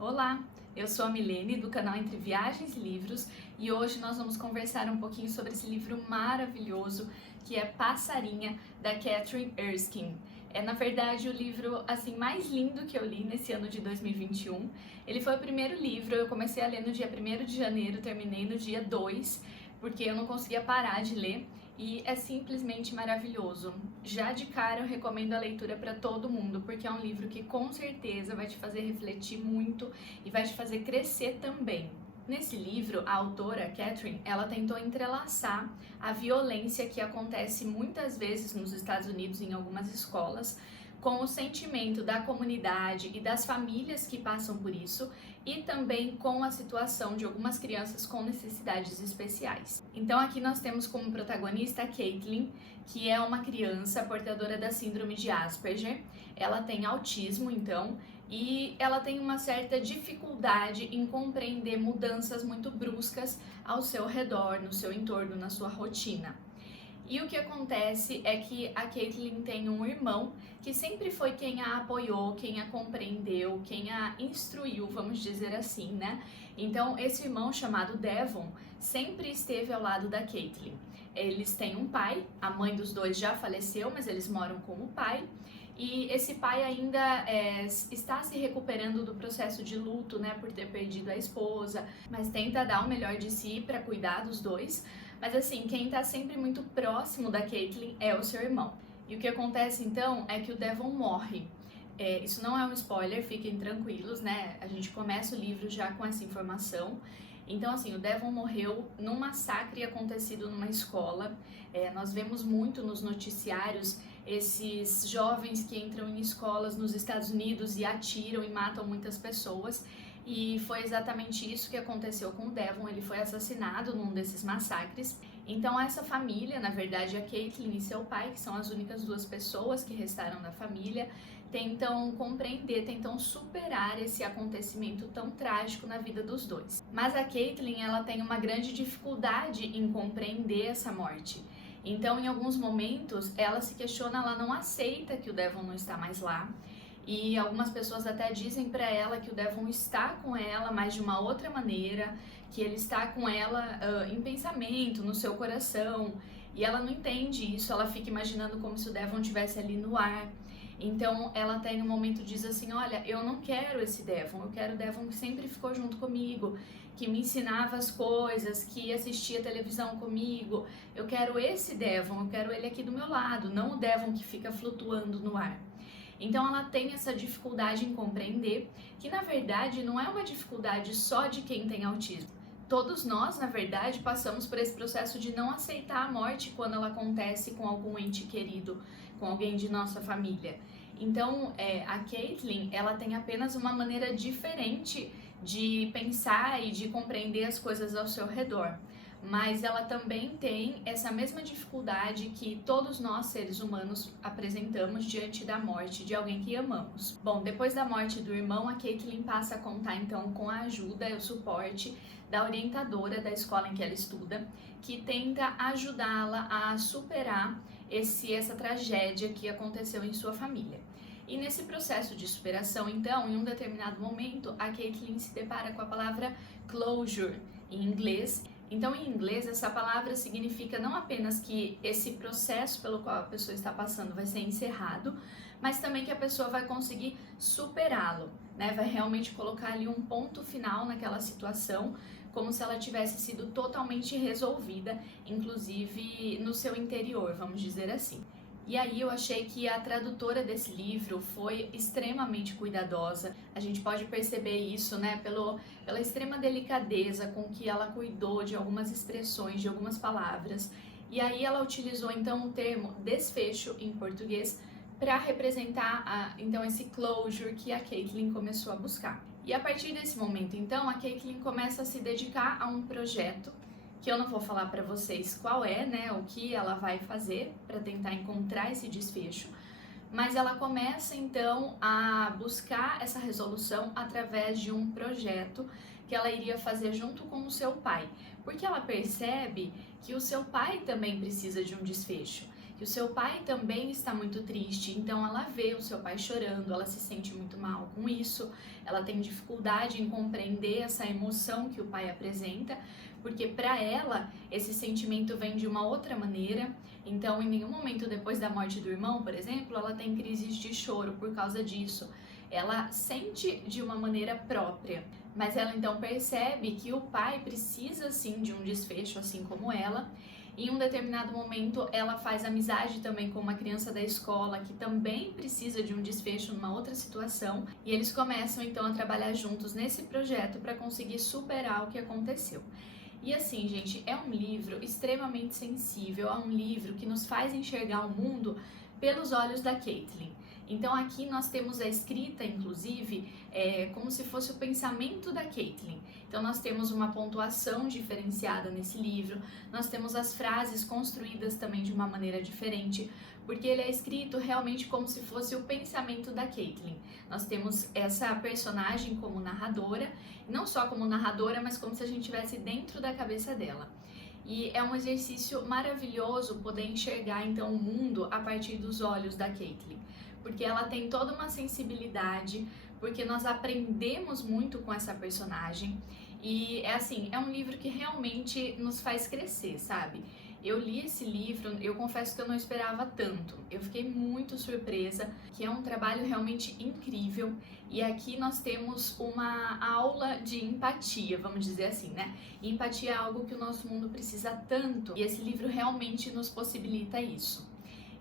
Olá, eu sou a Milene do canal Entre Viagens e Livros e hoje nós vamos conversar um pouquinho sobre esse livro maravilhoso que é Passarinha, da Catherine Erskine. É na verdade o livro assim mais lindo que eu li nesse ano de 2021. Ele foi o primeiro livro, eu comecei a ler no dia 1º de janeiro, terminei no dia 2, porque eu não conseguia parar de ler. E é simplesmente maravilhoso. Já de cara eu recomendo a leitura para todo mundo, porque é um livro que com certeza vai te fazer refletir muito e vai te fazer crescer também. Nesse livro, a autora, Catherine, ela tentou entrelaçar a violência que acontece muitas vezes nos Estados Unidos em algumas escolas com o sentimento da comunidade e das famílias que passam por isso e também com a situação de algumas crianças com necessidades especiais. Então aqui nós temos como protagonista a Caitlin, que é uma criança portadora da síndrome de Asperger. Ela tem autismo, então, e ela tem uma certa dificuldade em compreender mudanças muito bruscas ao seu redor, no seu entorno, na sua rotina. E o que acontece é que a Caitlin tem um irmão que sempre foi quem a apoiou, quem a compreendeu, quem a instruiu, vamos dizer assim, né? Então, esse irmão chamado Devon sempre esteve ao lado da Caitlin. Eles têm um pai, a mãe dos dois já faleceu, mas eles moram com o pai. E esse pai ainda está se recuperando do processo de luto, né, por ter perdido a esposa, mas tenta dar o melhor de si para cuidar dos dois. Mas assim, quem está sempre muito próximo da Caitlin é o seu irmão. E o que acontece então é que o Devon morre. Isso não é um spoiler, fiquem tranquilos, né? A gente começa o livro já com essa informação. Então assim, o Devon morreu num massacre acontecido numa escola. Nós vemos muito nos noticiários esses jovens que entram em escolas nos Estados Unidos e atiram e matam muitas pessoas. E foi exatamente isso que aconteceu com o Devon, ele foi assassinado num desses massacres. Então essa família, na verdade a Caitlin e seu pai, que são as únicas duas pessoas que restaram da família, tentam compreender, tentam superar esse acontecimento tão trágico na vida dos dois. Mas a Caitlin, ela tem uma grande dificuldade em compreender essa morte. Então, em alguns momentos, ela se questiona, ela não aceita que o Devon não está mais lá. E algumas pessoas até dizem para ela que o Devon está com ela, mas de uma outra maneira, que ele está com ela em pensamento, no seu coração. E ela não entende isso, ela fica imaginando como se o Devon estivesse ali no ar. Então ela até em um momento diz assim, olha, eu não quero esse Devon, eu quero o Devon que sempre ficou junto comigo, que me ensinava as coisas, que assistia televisão comigo. Eu quero esse Devon, eu quero ele aqui do meu lado, não o Devon que fica flutuando no ar. Então ela tem essa dificuldade em compreender que na verdade não é uma dificuldade só de quem tem autismo. Todos nós, na verdade, passamos por esse processo de não aceitar a morte quando ela acontece com algum ente querido, com alguém de nossa família. Então, a Caitlin, ela tem apenas uma maneira diferente de pensar e de compreender as coisas ao seu redor. Mas ela também tem essa mesma dificuldade que todos nós, seres humanos, apresentamos diante da morte de alguém que amamos. Bom, depois da morte do irmão, a Caitlin passa a contar então com a ajuda e o suporte da orientadora da escola em que ela estuda, que tenta ajudá-la a superar essa tragédia que aconteceu em sua família. E nesse processo de superação, então, em um determinado momento, a Caitlin se depara com a palavra closure, em inglês. Então, em inglês, essa palavra significa não apenas que esse processo pelo qual a pessoa está passando vai ser encerrado, mas também que a pessoa vai conseguir superá-lo, né? Vai realmente colocar ali um ponto final naquela situação, como se ela tivesse sido totalmente resolvida, inclusive no seu interior, vamos dizer assim. E aí eu achei que a tradutora desse livro foi extremamente cuidadosa. A gente pode perceber isso, né, pela extrema delicadeza com que ela cuidou de algumas expressões, de algumas palavras. E aí ela utilizou então o termo desfecho em português para representar então esse closure que a Caitlin começou a buscar. E a partir desse momento então a Caitlin começa a se dedicar a um projeto que eu não vou falar para vocês qual é, né, o que ela vai fazer para tentar encontrar esse desfecho, mas ela começa então a buscar essa resolução através de um projeto que ela iria fazer junto com o seu pai, porque ela percebe que o seu pai também precisa de um desfecho, que o seu pai também está muito triste, então ela vê o seu pai chorando, ela se sente muito mal com isso, ela tem dificuldade em compreender essa emoção que o pai apresenta, porque para ela esse sentimento vem de uma outra maneira. Então, em nenhum momento depois da morte do irmão, por exemplo, ela tem crises de choro por causa disso. Ela sente de uma maneira própria, mas ela então percebe que o pai precisa sim de um desfecho, assim como ela. Em um determinado momento, ela faz amizade também com uma criança da escola que também precisa de um desfecho numa outra situação, e eles começam então a trabalhar juntos nesse projeto para conseguir superar o que aconteceu. E assim, gente, é um livro extremamente sensível, é um livro que nos faz enxergar o mundo pelos olhos da Caitlin. Então aqui nós temos a escrita, inclusive, como se fosse o pensamento da Caitlin. Então nós temos uma pontuação diferenciada nesse livro, nós temos as frases construídas também de uma maneira diferente, porque ele é escrito realmente como se fosse o pensamento da Caitlin. Nós temos essa personagem como narradora, não só como narradora, mas como se a gente estivesse dentro da cabeça dela. E é um exercício maravilhoso poder enxergar então o mundo a partir dos olhos da Caitlin, porque ela tem toda uma sensibilidade, porque nós aprendemos muito com essa personagem, e é assim, é um livro que realmente nos faz crescer, sabe? Eu li esse livro, eu confesso que eu não esperava tanto, eu fiquei muito surpresa, que é um trabalho realmente incrível, e aqui nós temos uma aula de empatia, vamos dizer assim, né? E empatia é algo que o nosso mundo precisa tanto, e esse livro realmente nos possibilita isso.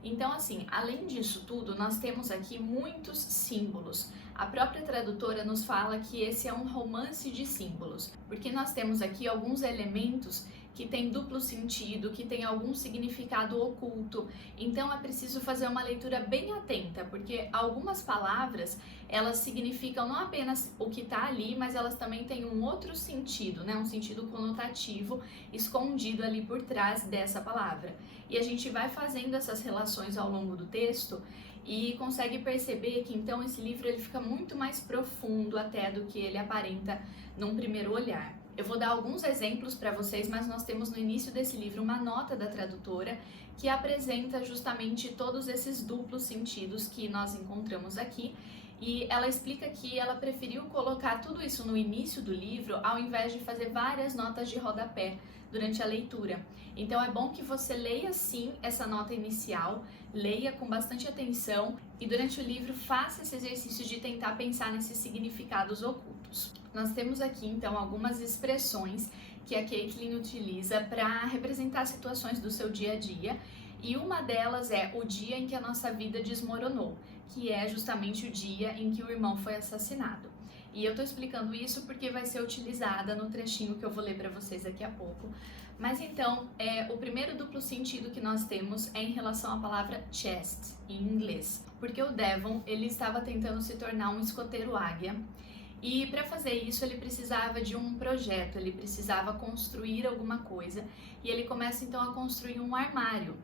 Então, assim, além disso tudo, nós temos aqui muitos símbolos. A própria tradutora nos fala que esse é um romance de símbolos, porque nós temos aqui alguns elementos que têm duplo sentido, que têm algum significado oculto. Então é preciso fazer uma leitura bem atenta, porque algumas palavras, elas significam não apenas o que está ali, mas elas também têm um outro sentido, né? Um sentido conotativo escondido ali por trás dessa palavra. E a gente vai fazendo essas relações ao longo do texto e consegue perceber que então esse livro ele fica muito mais profundo até do que ele aparenta num primeiro olhar. Eu vou dar alguns exemplos para vocês, mas nós temos no início desse livro uma nota da tradutora que apresenta justamente todos esses duplos sentidos que nós encontramos aqui. E ela explica que ela preferiu colocar tudo isso no início do livro ao invés de fazer várias notas de rodapé durante a leitura. Então é bom que você leia sim essa nota inicial, leia com bastante atenção e durante o livro faça esse exercício de tentar pensar nesses significados ocultos. Nós temos aqui então algumas expressões que a Caitlin utiliza para representar situações do seu dia a dia, e uma delas é o dia em que a nossa vida desmoronou, que é justamente o dia em que o irmão foi assassinado. E eu tô explicando isso porque vai ser utilizada no trechinho que eu vou ler para vocês daqui a pouco. Mas então, o primeiro duplo sentido que nós temos é em relação à palavra chest, em inglês. Porque o Devon, ele estava tentando se tornar um escoteiro águia, e para fazer isso ele precisava de um projeto, ele precisava construir alguma coisa, e ele começa então a construir um armário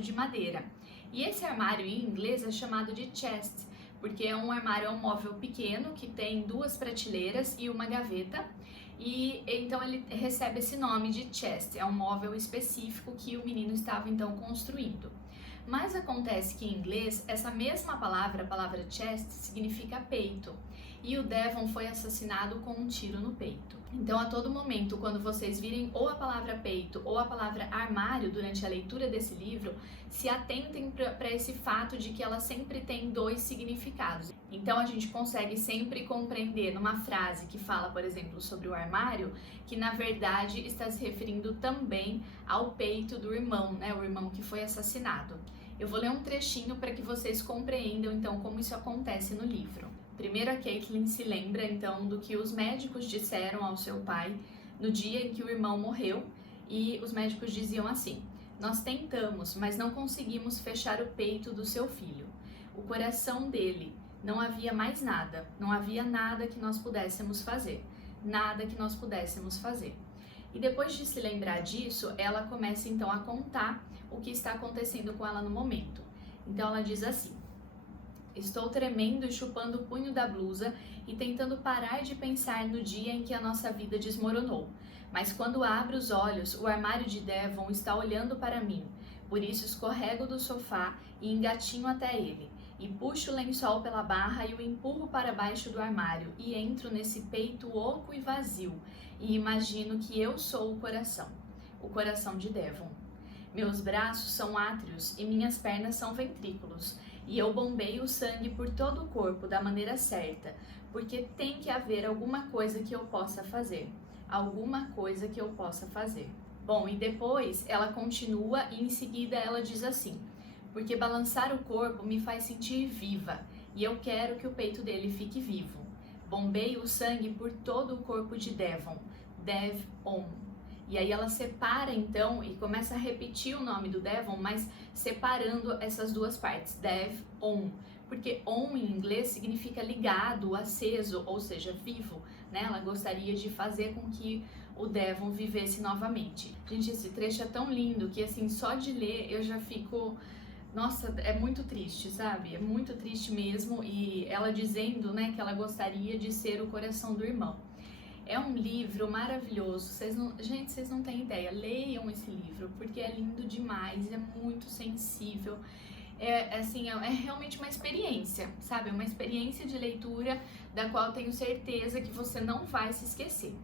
de madeira. E esse armário em inglês é chamado de chest, porque é um armário, é um móvel pequeno que tem 2 prateleiras e uma gaveta, e então ele recebe esse nome de chest, é um móvel específico que o menino estava então construindo. Mas acontece que em inglês, essa mesma palavra, a palavra chest, significa peito, e o Devon foi assassinado com um tiro no peito. Então, a todo momento, quando vocês virem ou a palavra peito ou a palavra armário durante a leitura desse livro, se atentem para esse fato de que ela sempre tem 2 significados. Então, a gente consegue sempre compreender numa frase que fala, por exemplo, sobre o armário, que na verdade está se referindo também ao peito do irmão, né? O irmão que foi assassinado. Eu vou ler um trechinho para que vocês compreendam então como isso acontece no livro. Primeiro, a Caitlin se lembra então do que os médicos disseram ao seu pai no dia em que o irmão morreu, e os médicos diziam assim: nós tentamos, mas não conseguimos fechar o peito do seu filho. O coração dele, não havia mais nada, não havia nada que nós pudéssemos fazer, nada que nós pudéssemos fazer. E depois de se lembrar disso, ela começa então a contar o que está acontecendo com ela no momento. Então ela diz assim: estou tremendo e chupando o punho da blusa e tentando parar de pensar no dia em que a nossa vida desmoronou. Mas quando abro os olhos, o armário de Devon está olhando para mim, Por isso escorrego do sofá e engatinho até ele, e puxo o lençol pela barra e o empurro para baixo do armário, e entro nesse peito oco e vazio, e imagino que eu sou o coração de Devon. Meus braços são átrios e minhas pernas são ventrículos, e eu bombeio o sangue por todo o corpo da maneira certa, porque tem que haver alguma coisa que eu possa fazer. Alguma coisa que eu possa fazer. Bom, e depois ela continua e em seguida ela diz assim: porque balançar o corpo me faz sentir viva, e eu quero que o peito dele fique vivo. Bombeio o sangue por todo o corpo de Devon. Dev-on. E aí ela separa então e começa a repetir o nome do Devon, mas separando essas duas partes, Dev-on, porque on em inglês significa ligado, aceso, ou seja, vivo, né? Ela gostaria de fazer com que o Devon vivesse novamente. Gente, esse trecho é tão lindo que assim, só de ler eu já fico... Nossa, é muito triste, sabe? É muito triste mesmo, e ela dizendo, né, que ela gostaria de ser o coração do irmão. É um livro maravilhoso, gente, vocês não têm ideia, leiam esse livro, porque é lindo demais, é muito sensível, é realmente uma experiência, sabe? Uma experiência de leitura da qual tenho certeza que você não vai se esquecer.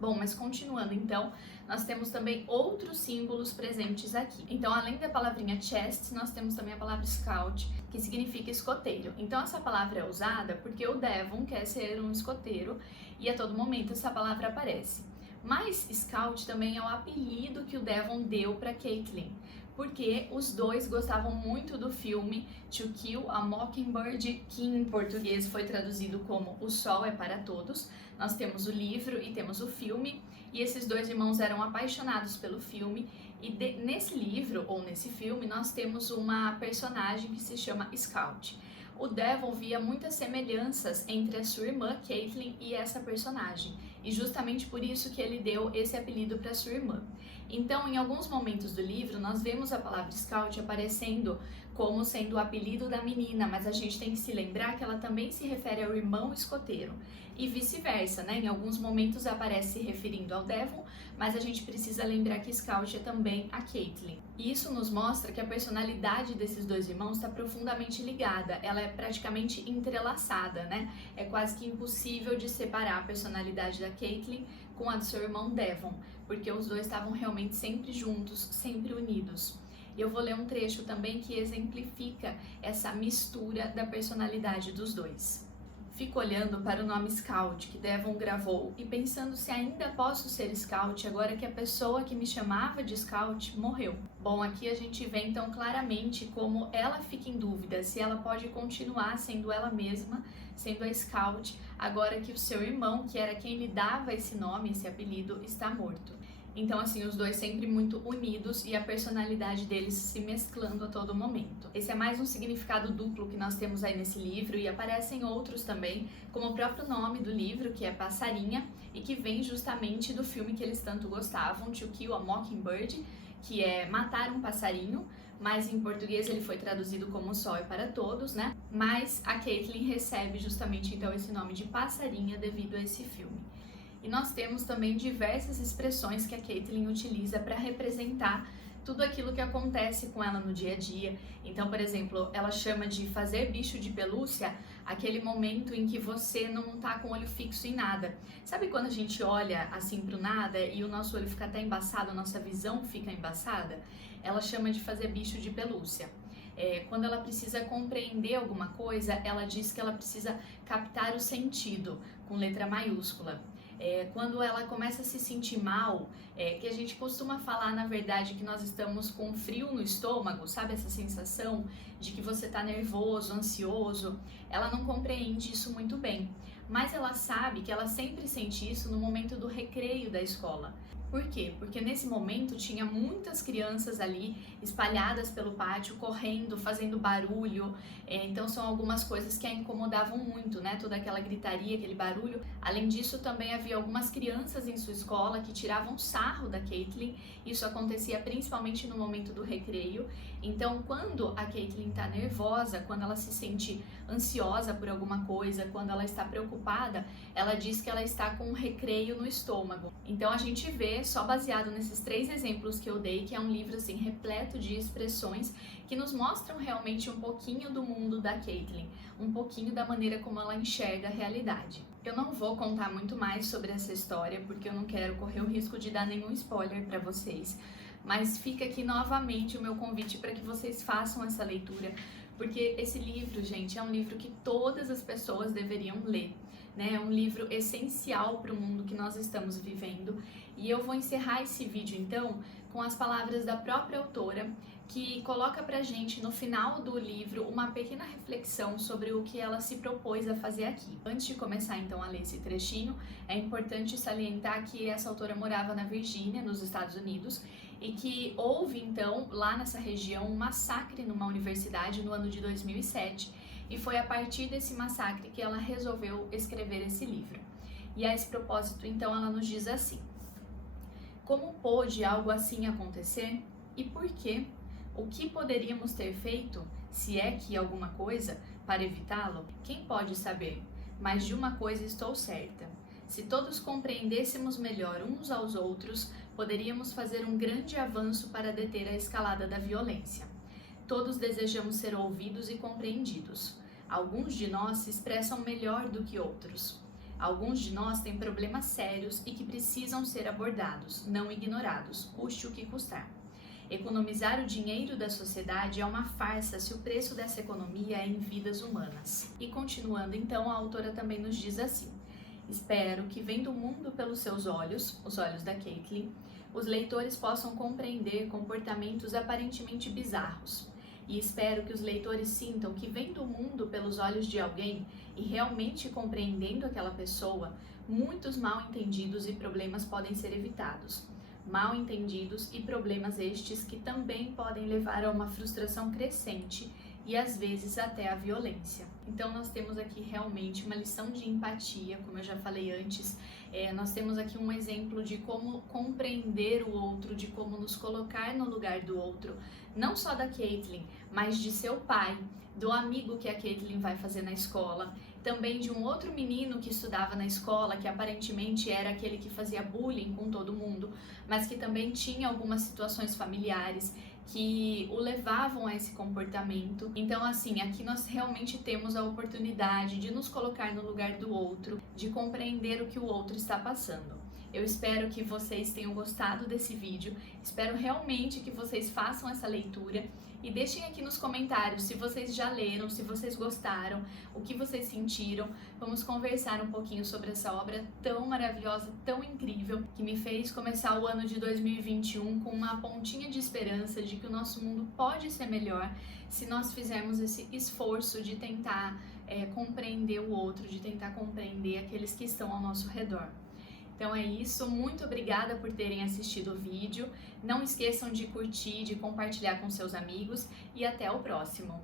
Bom, mas continuando então, nós temos também outros símbolos presentes aqui. Então, além da palavrinha chest, nós temos também a palavra scout, que significa escoteiro. Então, essa palavra é usada porque o Devon quer ser um escoteiro e a todo momento essa palavra aparece. Mas scout também é o apelido que o Devon deu para Caitlin, porque os dois gostavam muito do filme To Kill a Mockingbird, que em português foi traduzido como O Sol é para Todos. Nós temos o livro e temos o filme, e esses dois irmãos eram apaixonados pelo filme, e nesse livro, ou nesse filme, nós temos uma personagem que se chama Scout. O Devon via muitas semelhanças entre a sua irmã, Caitlin, e essa personagem, e justamente por isso que ele deu esse apelido para sua irmã. Então, em alguns momentos do livro, nós vemos a palavra Scout aparecendo como sendo o apelido da menina, mas a gente tem que se lembrar que ela também se refere ao irmão escoteiro, e vice-versa, né? Em alguns momentos aparece se referindo ao Devon, mas a gente precisa lembrar que Scout é também a Caitlin. E isso nos mostra que a personalidade desses dois irmãos está profundamente ligada, ela é praticamente entrelaçada, né? É quase que impossível de separar a personalidade da Caitlin com a do seu irmão Devon, porque os dois estavam realmente sempre juntos, sempre unidos. E eu vou ler um trecho também que exemplifica essa mistura da personalidade dos dois. Fico olhando para o nome Scout que Devon gravou e pensando se ainda posso ser Scout agora que a pessoa que me chamava de Scout morreu. Bom, aqui a gente vê então claramente como ela fica em dúvida se ela pode continuar sendo ela mesma, sendo a Scout, agora que o seu irmão, que era quem lhe dava esse nome, esse apelido, está morto. Então, assim, os dois sempre muito unidos e a personalidade deles se mesclando a todo momento. Esse é mais um significado duplo que nós temos aí nesse livro, e aparecem outros também, como o próprio nome do livro, que é Passarinha, e que vem justamente do filme que eles tanto gostavam, To Kill a Mockingbird, que é matar um passarinho, mas em português ele foi traduzido como O Sol é para Todos, né? Mas a Caitlin recebe justamente então esse nome de Passarinha devido a esse filme. E nós temos também diversas expressões que a Caitlin utiliza para representar tudo aquilo que acontece com ela no dia a dia. Então, por exemplo, ela chama de fazer bicho de pelúcia aquele momento em que você não tá com o olho fixo em nada. Sabe quando a gente olha assim pro nada e o nosso olho fica até embaçado, a nossa visão fica embaçada? Ela chama de fazer bicho de pelúcia. Quando ela precisa compreender alguma coisa, ela diz que ela precisa captar o sentido, com letra maiúscula. Quando ela começa a se sentir mal, que a gente costuma falar, na verdade, que nós estamos com frio no estômago, sabe essa sensação de que você está nervoso, ansioso? Ela não compreende isso muito bem, mas ela sabe que ela sempre sente isso no momento do recreio da escola. Por quê? Porque nesse momento tinha muitas crianças ali espalhadas pelo pátio, correndo, fazendo barulho, então são algumas coisas que a incomodavam muito, né? Toda aquela gritaria, aquele barulho. Além disso, também havia algumas crianças em sua escola que tiravam sarro da Caitlin, isso acontecia principalmente no momento do recreio. Então, quando a Caitlin está nervosa, quando ela se sente ansiosa por alguma coisa, quando ela está preocupada, ela diz que ela está com um recreio no estômago. Então a gente vê ler só baseado nesses 3 exemplos que eu dei, que é um livro assim repleto de expressões que nos mostram realmente um pouquinho do mundo da Caitlin, um pouquinho da maneira como ela enxerga a realidade. Eu não vou contar muito mais sobre essa história porque eu não quero correr o risco de dar nenhum spoiler para vocês, mas fica aqui novamente o meu convite para que vocês façam essa leitura, porque esse livro, gente, é um livro que todas as pessoas deveriam ler. É um livro essencial para o mundo que nós estamos vivendo, e eu vou encerrar esse vídeo então com as palavras da própria autora, que coloca pra gente no final do livro uma pequena reflexão sobre o que ela se propôs a fazer aqui. Antes de começar então a ler esse trechinho, é importante salientar que essa autora morava na Virgínia, nos Estados Unidos, e que houve então lá nessa região um massacre numa universidade no ano de 2007, e foi a partir desse massacre que ela resolveu escrever esse livro. E a esse propósito, então, ela nos diz assim: como pôde algo assim acontecer e por quê? O que poderíamos ter feito, se é que alguma coisa, para evitá-lo? Quem pode saber? Mas de uma coisa estou certa: se todos compreendêssemos melhor uns aos outros, poderíamos fazer um grande avanço para deter a escalada da violência. Todos desejamos ser ouvidos e compreendidos. Alguns de nós se expressam melhor do que outros. Alguns de nós têm problemas sérios e que precisam ser abordados, não ignorados, custe o que custar. Economizar o dinheiro da sociedade é uma farsa se o preço dessa economia é em vidas humanas. E continuando então, a autora também nos diz assim: espero que, vendo o mundo pelos seus olhos, os olhos da Caitlin, os leitores possam compreender comportamentos aparentemente bizarros. E espero que os leitores sintam que, vendo o mundo pelos olhos de alguém e realmente compreendendo aquela pessoa, muitos mal-entendidos e problemas podem ser evitados. Mal-entendidos e problemas estes que também podem levar a uma frustração crescente e às vezes até a violência. Então nós temos aqui realmente uma lição de empatia, como eu já falei antes. Nós temos aqui um exemplo de como compreender o outro, de como nos colocar no lugar do outro, não só da Caitlin, mas de seu pai, do amigo que a Caitlin vai fazer na escola, também de um outro menino que estudava na escola, que aparentemente era aquele que fazia bullying com todo mundo, mas que também tinha algumas situações familiares que o levavam a esse comportamento. Então, assim, aqui nós realmente temos a oportunidade de nos colocar no lugar do outro, de compreender o que o outro está passando. Eu espero que vocês tenham gostado desse vídeo, espero realmente que vocês façam essa leitura e deixem aqui nos comentários se vocês já leram, se vocês gostaram, o que vocês sentiram. Vamos conversar um pouquinho sobre essa obra tão maravilhosa, tão incrível, que me fez começar o ano de 2021 com uma pontinha de esperança de que o nosso mundo pode ser melhor se nós fizermos esse esforço de tentar compreender o outro, de tentar compreender aqueles que estão ao nosso redor. Então é isso, muito obrigada por terem assistido o vídeo, não esqueçam de curtir, de compartilhar com seus amigos e até o próximo!